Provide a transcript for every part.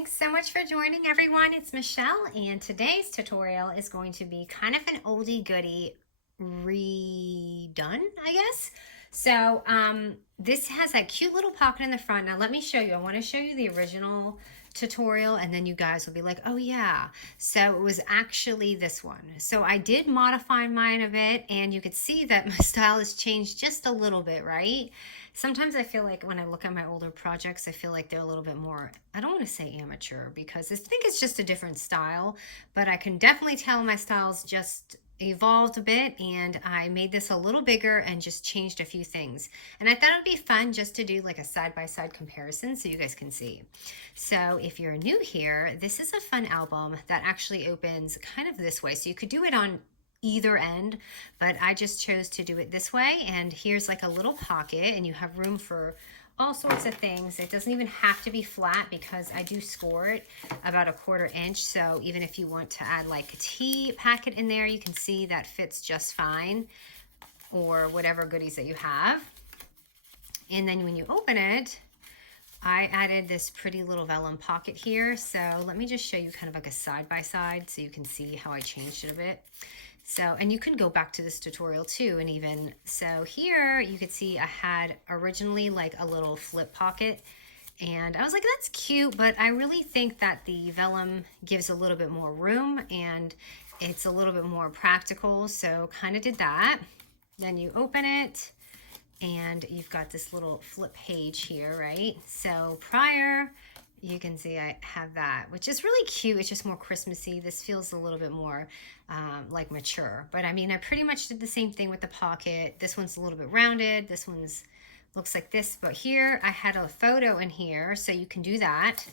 Thanks so much for joining, everyone. It's Michelle, and today's tutorial is going to be kind of an oldie goodie redone, I guess. So this has that cute little pocket in the front. Now let me show you. I want to show you the original tutorial, and then you guys will be like, oh yeah. So it was actually this one. So I did modify mine a bit, and you could see that my style has changed just a little bit, right? Sometimes I feel like when I look at my older projects, I feel like they're a little bit more, I don't want to say amateur, because I think it's just a different style, but I can definitely tell my style's just evolved a bit, and I made this a little bigger and just changed a few things. And I thought it'd be fun just to do like a side-by-side comparison so you guys can see. So if you're new here, this is a fun album that actually opens kind of this way. So you could do it on either end, but I just chose to do it this way. And here's like a little pocket, and you have room for all sorts of things. It doesn't even have to be flat because I do score it about a 1/4 inch. So even if you want to add like a tea packet in there, you can see that fits just fine, or whatever goodies that you have. And then when you open it, I added this pretty little vellum pocket here. So let me just show you kind of like a side-by-side so you can see how I changed it a bit. So, and you can go back to this tutorial too, and even, so here you could see I had originally like a little flip pocket, and I was like, that's cute, but I really think that the vellum gives a little bit more room and it's a little bit more practical, so kind of did that. Then you open it, and you've got this little flip page here, right? So prior, you can see I have that, which is really cute. It's just more Christmassy. This feels a little bit more like mature. But I mean, I pretty much did the same thing with the pocket. This one's a little bit rounded. This one's looks like this. But here, I had a photo in here, so you can do that.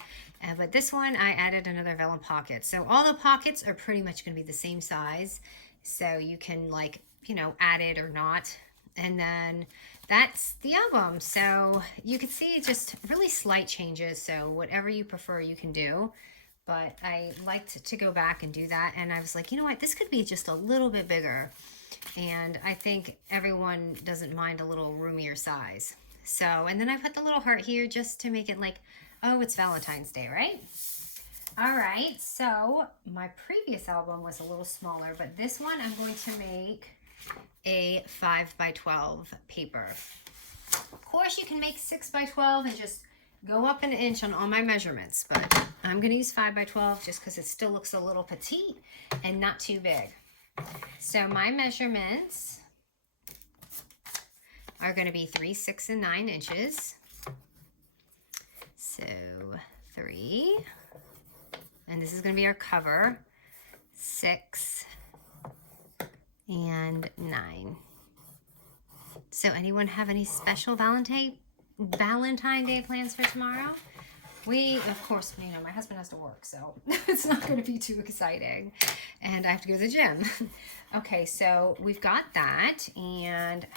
But this one, I added another vellum pocket. So all the pockets are pretty much going to be the same size. So you can, like, you know, add it or not. And then that's the album. So you can see just really slight changes. So whatever you prefer, you can do. But I liked to go back and do that. And I was like, you know what, this could be just a little bit bigger. And I think everyone doesn't mind a little roomier size. So, and then I put the little heart here just to make it like, oh, it's Valentine's Day, right? All right, so my previous album was a little smaller, but this one I'm going to make a 5x12 paper. Of course, you can make 6x12 and just go up an inch on all my measurements, but I'm going to use 5x12 just because it still looks a little petite and not too big. So my measurements are going to be 3, 6, and 9 inches. So 3, and this is going to be our cover, 6, and 9. So anyone have any special Valentine Day plans for tomorrow? We, of course, you know, my husband has to work, so it's not going to be too exciting. And I have to go to the gym. Okay, so we've got that, and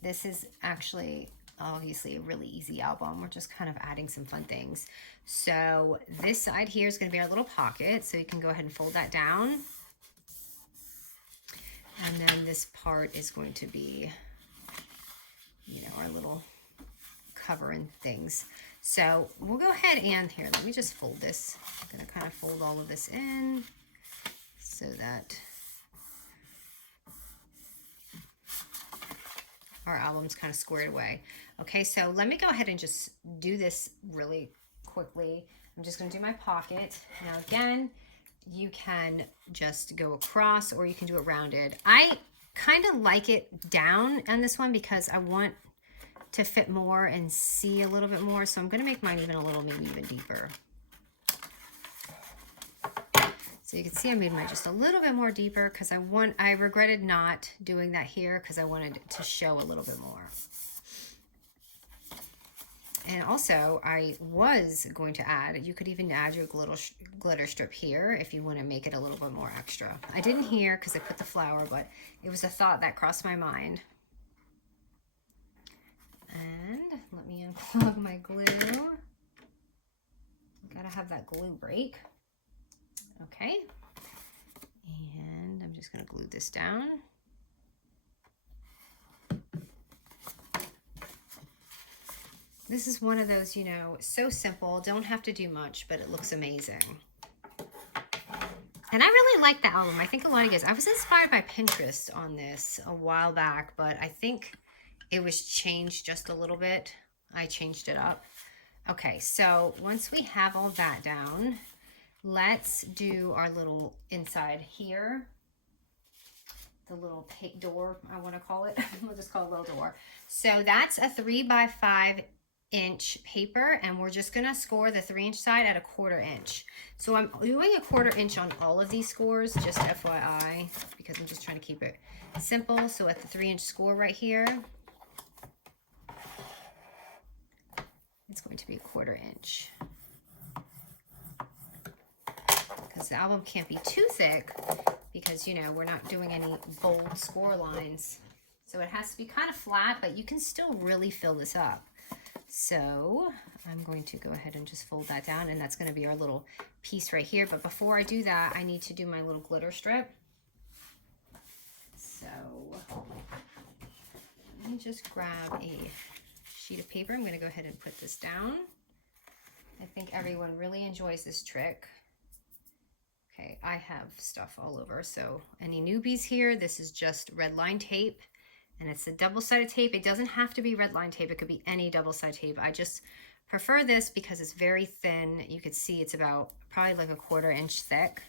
this is actually obviously a really easy album. We're just kind of adding some fun things. So this side here is going to be our little pocket, so you can go ahead and fold that down. And then this part is going to be, you know, our little cover and things. So we'll go ahead and here, let me just fold this. I'm going to kind of fold all of this in so that our album's kind of squared away. Okay, so let me go ahead and just do this really quickly. I'm just going to do my pocket. Now again, you can just go across or you can do it rounded. I kind of like it down on this one because I want to fit more and see a little bit more. So I'm going to make mine even a little, maybe even deeper. So you can see I made mine just a little bit more deeper because I regretted not doing that here because I wanted to show a little bit more. And also, I was going to add, you could even add your glitter strip here if you want to make it a little bit more extra. I didn't here because I put the flower, but it was a thought that crossed my mind. And let me unplug my glue. Gotta have that glue break. Okay. And I'm just going to glue this down. This is one of those, you know, so simple, don't have to do much, but it looks amazing. And I really like the album. I think a lot of you guys, I was inspired by Pinterest on this a while back, but I think it was changed just a little bit. I changed it up. Okay, so once we have all that down, let's do our little inside here. The little door, I want to call it. We'll just call it a little door. So that's a 3x5 inch paper, and we're just gonna score the 3-inch side at a 1/4 inch. So I'm doing a 1/4 inch on all of these scores, just FYI, because I'm just trying to keep it simple. So at the 3-inch score right here, it's going to be a 1/4 inch. Because the album can't be too thick, because, you know, we're not doing any bold score lines. So it has to be kind of flat, but you can still really fill this up. So I'm going to go ahead and just fold that down, and that's going to be our little piece right here. But before I do that, I need to do my little glitter strip. So let me just grab a sheet of paper. I'm going to go ahead and put this down. I think everyone really enjoys this trick. Okay, I have stuff all over, so any newbies here, this is just red line tape, and it's a double-sided tape. It doesn't have to be red line tape, it could be any double-sided tape. I just prefer this because it's very thin. You could see it's about probably like a 1/4 inch thick.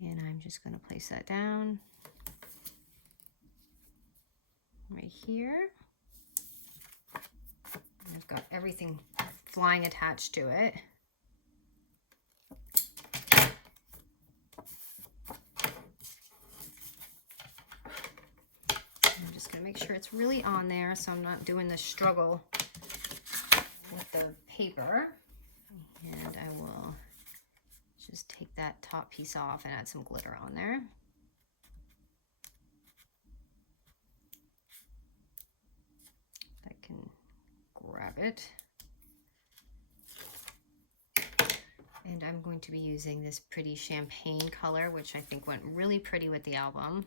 And I'm just gonna place that down right here. And I've got everything flying attached to it. Make sure it's really on there so I'm not doing the struggle with the paper. And I will just take that top piece off and add some glitter on there. I can grab it. And I'm going to be using this pretty champagne color, which I think went really pretty with the album.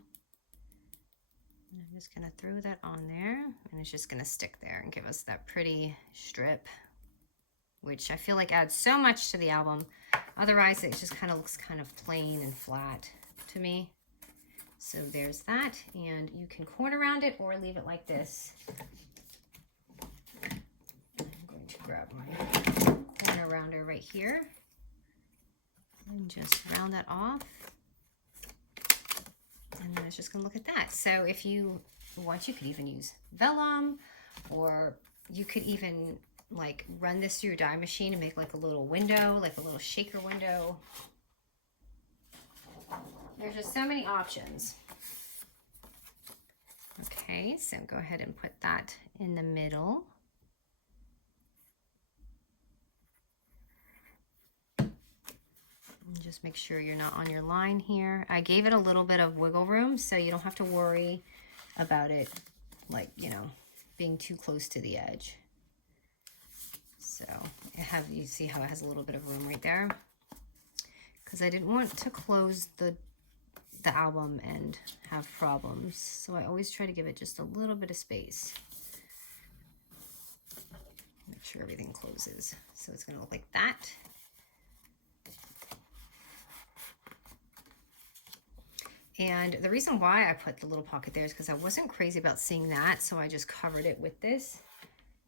I'm just going to throw that on there, and it's just going to stick there and give us that pretty strip, which I feel like adds so much to the album. Otherwise, it just kind of looks kind of plain and flat to me. So there's that, and you can corner around it or leave it like this. I'm going to grab my corner rounder right here and just round that off. And then it's just going to look at that. So if you want, you could even use vellum, or you could even like run this through your die machine and make like a little window, like a little shaker window. There's just so many options. Okay, so go ahead and put that in the middle. And just make sure you're not on your line here. I gave it a little bit of wiggle room, so you don't have to worry about it, like, you know, being too close to the edge. So you see how it has a little bit of room right there, because I didn't want to close the album and have problems. So I always try to give it just a little bit of space. Make sure everything closes. So it's going to look like that. And the reason why I put the little pocket there is because I wasn't crazy about seeing that, so I just covered it with this.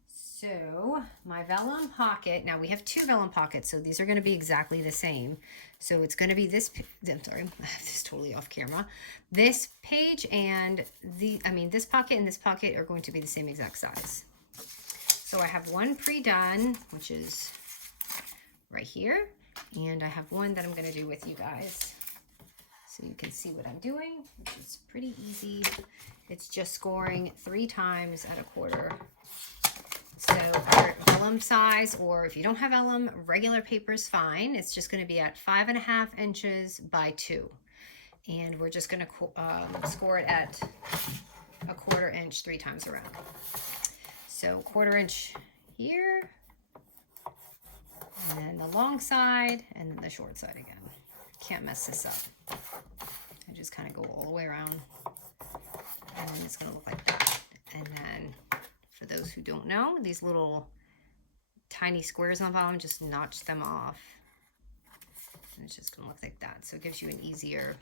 So my vellum pocket, now we have 2 vellum pockets, so these are going to be exactly the same. So it's going to be this, I'm sorry, this is totally off camera. This page and this pocket and this pocket are going to be the same exact size. So I have one pre-done, which is right here, and I have one that I'm going to do with you guys. So you can see what I'm doing, which is pretty easy. It's just scoring 3 times at a 1/4. So for vellum size, or if you don't have vellum, regular paper is fine. It's just going to be at 5.5 inches by 2. And we're just going to score it at a 1/4 inch 3 times around. So 1/4 inch here, and then the long side, and then the short side again. Can't mess this up. I just kind of go all the way around, and then it's going to look like that. And then for those who don't know, these little tiny squares on vellum, just notch them off. And it's just gonna look like that. So it gives you an easier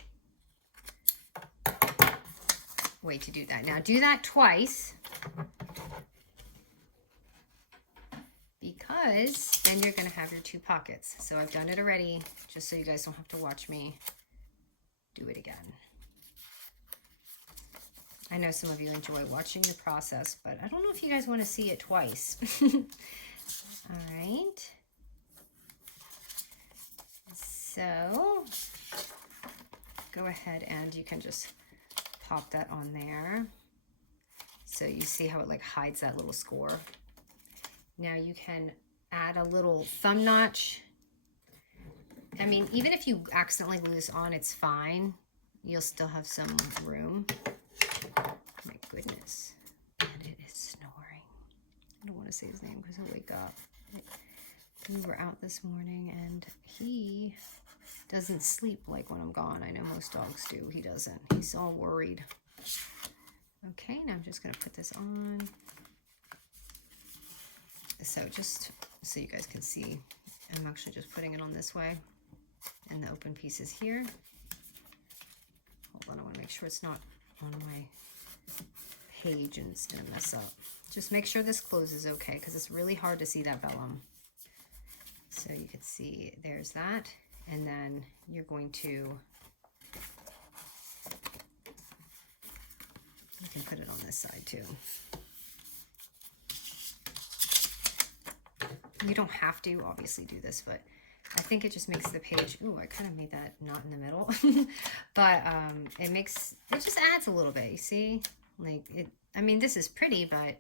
way to do that. Now do that twice, because then you're gonna have your 2 pockets. So I've done it already, just so you guys don't have to watch me do it again. I know some of you enjoy watching the process, but I don't know if you guys want to see it twice. All right. So go ahead and you can just pop that on there. So you see how it like hides that little score. Now you can add a little thumb notch. I mean, even if you accidentally glue this on, it's fine. You'll still have some room. My goodness. And it is snoring. I don't want to say his name because he'll wake up. We were out this morning and he doesn't sleep like when I'm gone. I know most dogs do. He doesn't. He's all worried. Okay, now I'm just going to put this on. So just so you guys can see, I'm actually just putting it on this way. And the open piece is here. Hold on, I want to make sure it's not on my page and it's going to mess up. Just make sure this closes okay, because it's really hard to see that vellum. So you can see there's that. And then you're going to, you can put it on this side too. You don't have to obviously do this, but I think it just makes the page, ooh, I kind of made that not in the middle, but it just adds a little bit, you see? Like it, I mean, this is pretty, but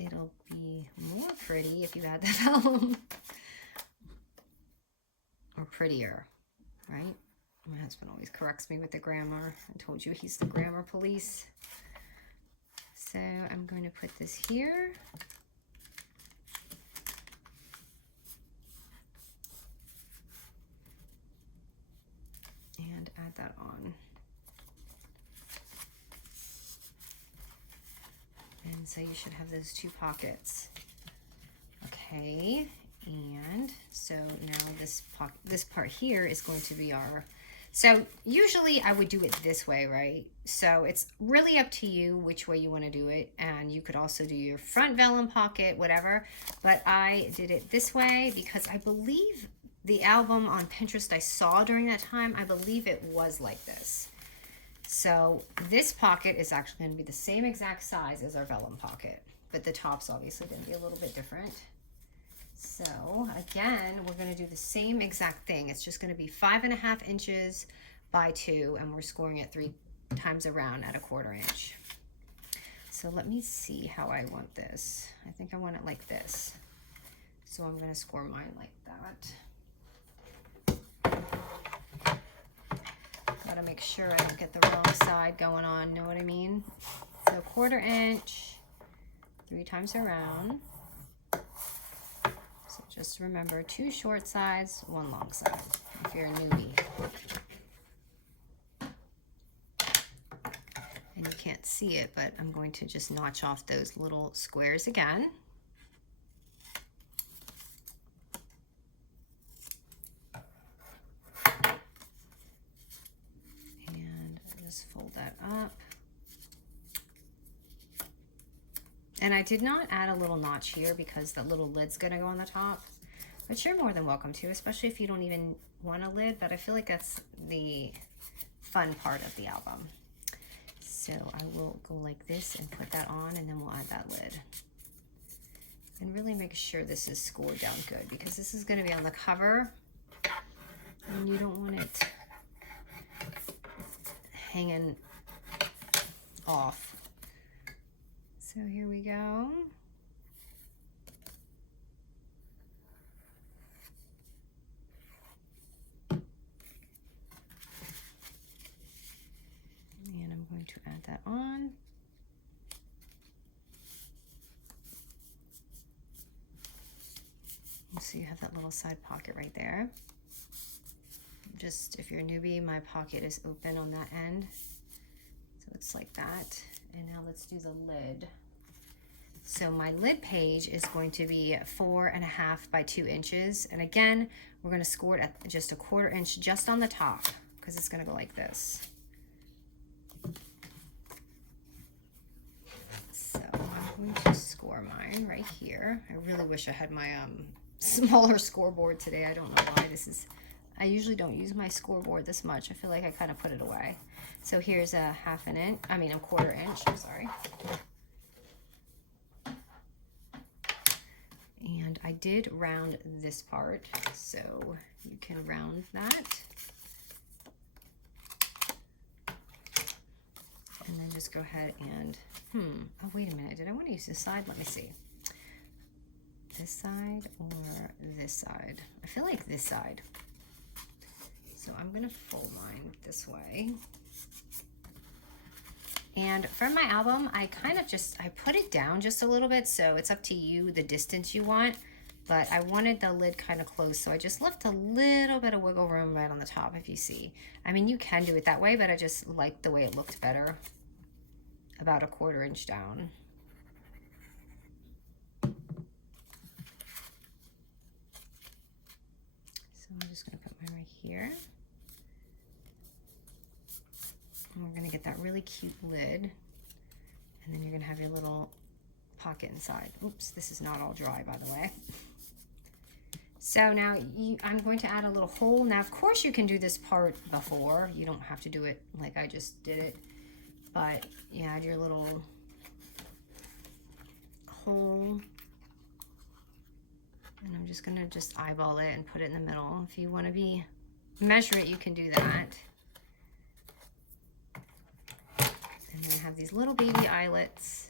it'll be more pretty if you add the vellum. Or prettier, right? My husband always corrects me with the grammar. I told you he's the grammar police. So I'm going to put this here. And add that on. And so you should have those 2 pockets. Okay, and so now this part here is going to be our, so usually I would do it this way, right? So it's really up to you which way you want to do it, and you could also do your front vellum pocket, whatever, but I did it this way because I believe the album on Pinterest I saw during that time, I believe it was like this. So this pocket is actually going to be the same exact size as our vellum pocket, but the top's obviously going to be a little bit different. So again, we're going to do the same exact thing. It's just going to be 5.5 inches by 2, and we're scoring it 3 times around at 1/4 inch. So let me see how I want this. I think I want it like this. So I'm going to score mine like that. Gotta make sure I don't get the wrong side going on, know what I mean? So 1/4 inch, 3 times around. So just remember 2 short sides, 1 long side if you're a newbie. And you can't see it, but I'm going to just notch off those little squares again. And just fold that up. And I did not add a little notch here because the little lid's gonna go on the top, but you're more than welcome to, especially if you don't even want a lid, but I feel like that's the fun part of the album. So I will go like this and put that on, and then we'll add that lid. And really make sure this is scored down good, because this is gonna be on the cover, and you don't want it hanging off. So here we go. And I'm going to add that on. So you have that little side pocket right there. Just, if you're a newbie, my pocket is open on that end. So it's like that. And now let's do the lid. So my lid page is going to be 4.5 by 2 inches. And again, we're going to score it at just 1/4 inch just on the top because it's going to go like this. So I'm going to score mine right here. I really wish I had my smaller scoreboard today. I don't know why I usually don't use my scoreboard this much. I feel like I kind of put it away. So here's a 1/4 inch, I'm sorry. And I did round this part, so you can round that. And then just go ahead and, oh, wait a minute. Did I want to use this side? Let me see. This side or this side? I feel like this side. So I'm going to fold mine this way. And for my album, I kind of I put it down just a little bit, so it's up to you the distance you want. But I wanted the lid kind of closed, so I just left a little bit of wiggle room right on the top, if you see. I mean, you can do it that way, but I just liked the way it looked better. About 1/4 inch down. So I'm just going to put mine right here. And we're going to get that really cute lid. And then you're going to have your little pocket inside. Oops, this is not all dry, by the way. So now I'm going to add a little hole. Now, of course, you can do this part before. You don't have to do it like I just did it. But you add your little hole. And I'm just going to eyeball it and put it in the middle. If you want to measure it, you can do that. And then I have these little baby eyelets,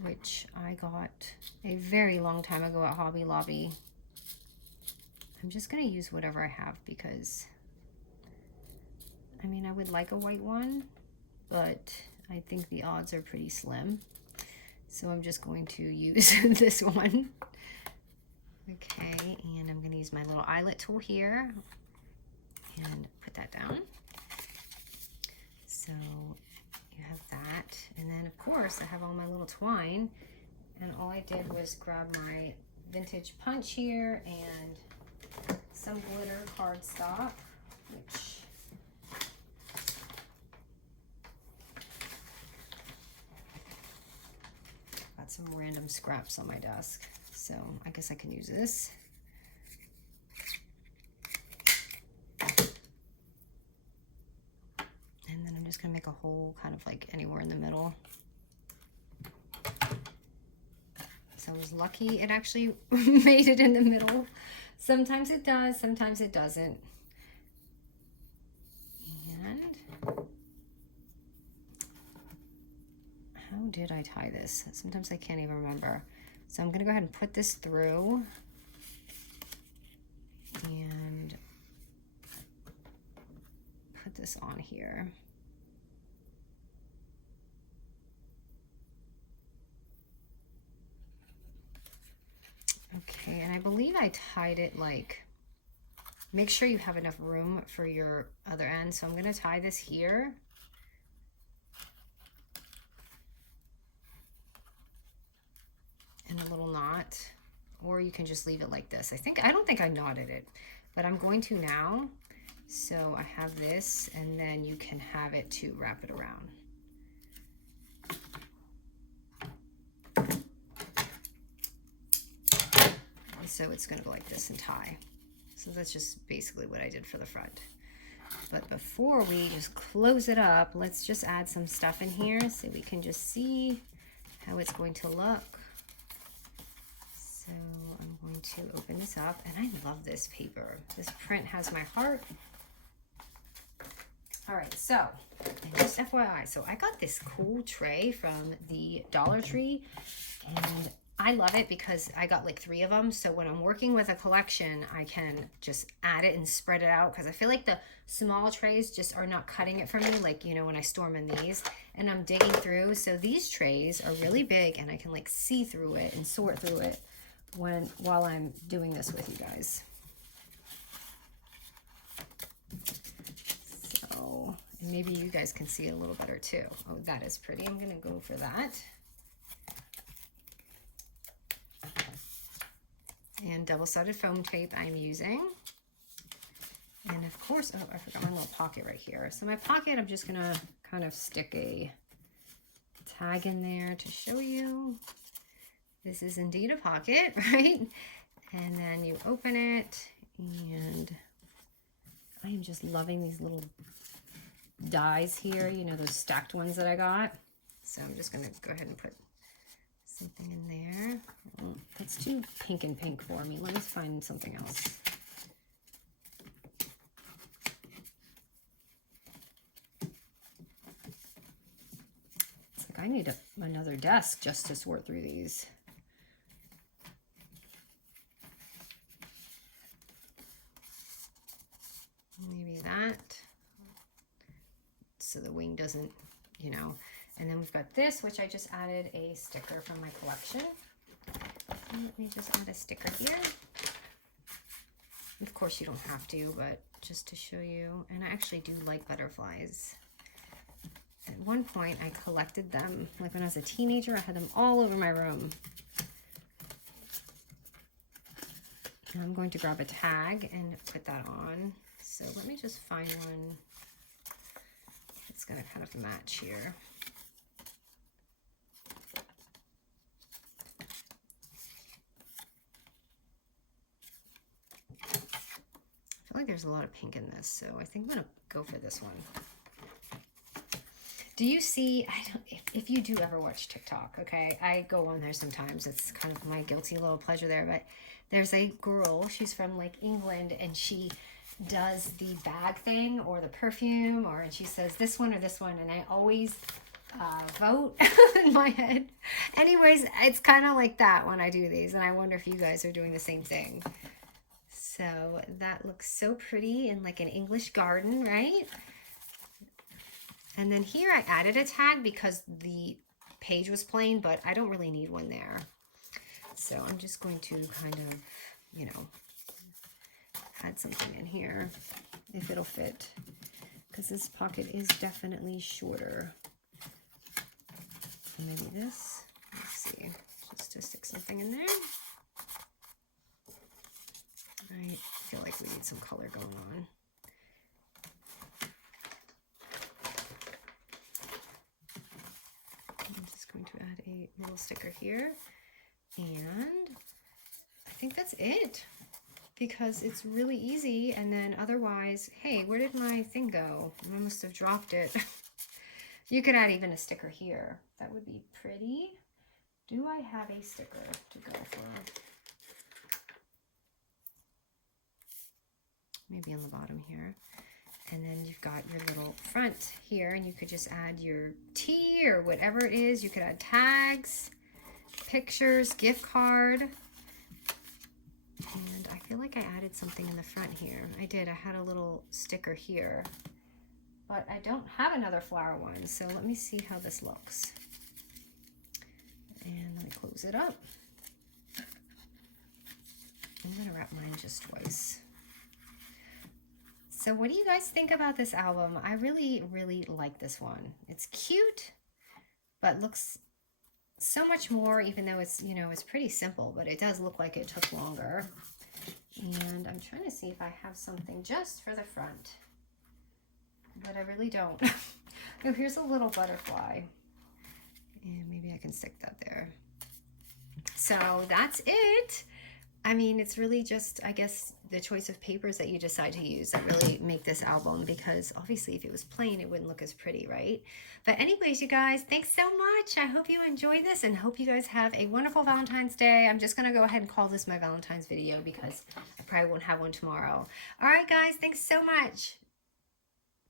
which I got a very long time ago at Hobby Lobby. I'm just going to use whatever I have because, I mean, I would like a white one, but I think the odds are pretty slim. So I'm just going to use this one. Okay, and I'm going to use my little eyelet tool here and put that down. So you have that, and then of course I have all my little twine, and all I did was grab my vintage punch here and some glitter cardstock, which got some random scraps on my desk, so I guess I can use this. And then I'm just gonna make a hole kind of like anywhere in the middle. So I was lucky it actually made it in the middle. Sometimes it does, sometimes it doesn't. And how did I tie this? Sometimes I can't even remember. So I'm gonna go ahead and put this through and put this on here. Okay, and I believe I tied it like, make sure you have enough room for your other end. So I'm going to tie this here. In a little knot, or you can just leave it like this. I don't think I knotted it, but I'm going to now. So I have this, and then you can have it to wrap it around. So it's going to go like this and tie. So that's just basically what I did for the front. But before we just close it up, let's just add some stuff in here so we can just see how it's going to look. So I'm going to open this up, and I love this paper. This print has my heart. All right, so, and just FYI, so I got this cool tray from the Dollar Tree, and I love it because I got like 3 of them. So when I'm working with a collection, I can just add it and spread it out, because I feel like the small trays just are not cutting it for me, like, you know, when I store them in these and I'm digging through. So these trays are really big, and I can like see through it and sort through it while I'm doing this with you guys. So, and maybe you guys can see it a little better too. Oh, that is pretty. I'm gonna go for that. and double-sided foam tape I'm using. And of course, oh, I forgot my little pocket right here. So my pocket, I'm just gonna kind of stick a tag in there to show you. This is indeed a pocket, right? And then you open it, and I am just loving these little dies here, you know, those stacked ones that I got. So I'm just gonna go ahead and put something in there. Oh, that's too pink and pink for me. Let me find something else. It's like I need another desk just to sort through these. Maybe that, so the wing doesn't, you know. And then we've got this, which I just added a sticker from my collection. And let me just add a sticker here. Of course you don't have to, but just to show you. And I actually do like butterflies. At one point I collected them, like when I was a teenager, I had them all over my room. And I'm going to grab a tag and put that on. So let me just find one that's going to kind of match here. I feel like there's a lot of pink in this, so I think I'm going to go for this one. Do you see, if you do ever watch TikTok, okay, I go on there sometimes. It's kind of my guilty little pleasure there, but there's a girl, she's from like England, and she does the bag thing or the perfume, and she says this one or this one, and I always vote in my head. Anyways, it's kind of like that when I do these, and I wonder if you guys are doing the same thing. So that looks so pretty in like an English garden, right? And then here I added a tag because the page was plain, but I don't really need one there. So I'm just going to kind of, you know, add something in here if it'll fit, because this pocket is definitely shorter. And maybe this, let's see, just to stick something in there. I feel like we need some color going on. I'm just going to add a little sticker here, and I think that's it, because it's really easy. And then otherwise, hey, where did my thing go? I must have dropped it. You could add even a sticker here. That would be pretty. Do I have a sticker to go for? Maybe on the bottom here. And then you've got your little front here, and you could just add your tea or whatever it is. You could add tags, pictures, gift card. And I feel like I added something in the front here. I did. I had a little sticker here, but I don't have another flower one. So let me see how this looks. And let me close it up. I'm going to wrap mine just twice. So what do you guys think about this album? I really, really like this one. It's cute, but looks so much more, even though it's, you know, it's pretty simple, but it does look like it took longer. And I'm trying to see if I have something just for the front, but I really don't. Oh, here's a little butterfly, and maybe I can stick that there. So that's it. I mean, it's really just, I guess, the choice of papers that you decide to use that really make this album, because obviously if it was plain, it wouldn't look as pretty, right? But anyways, you guys, thanks so much. I hope you enjoyed this, and hope you guys have a wonderful Valentine's Day. I'm just going to go ahead and call this my Valentine's video because I probably won't have one tomorrow. All right, guys, thanks so much.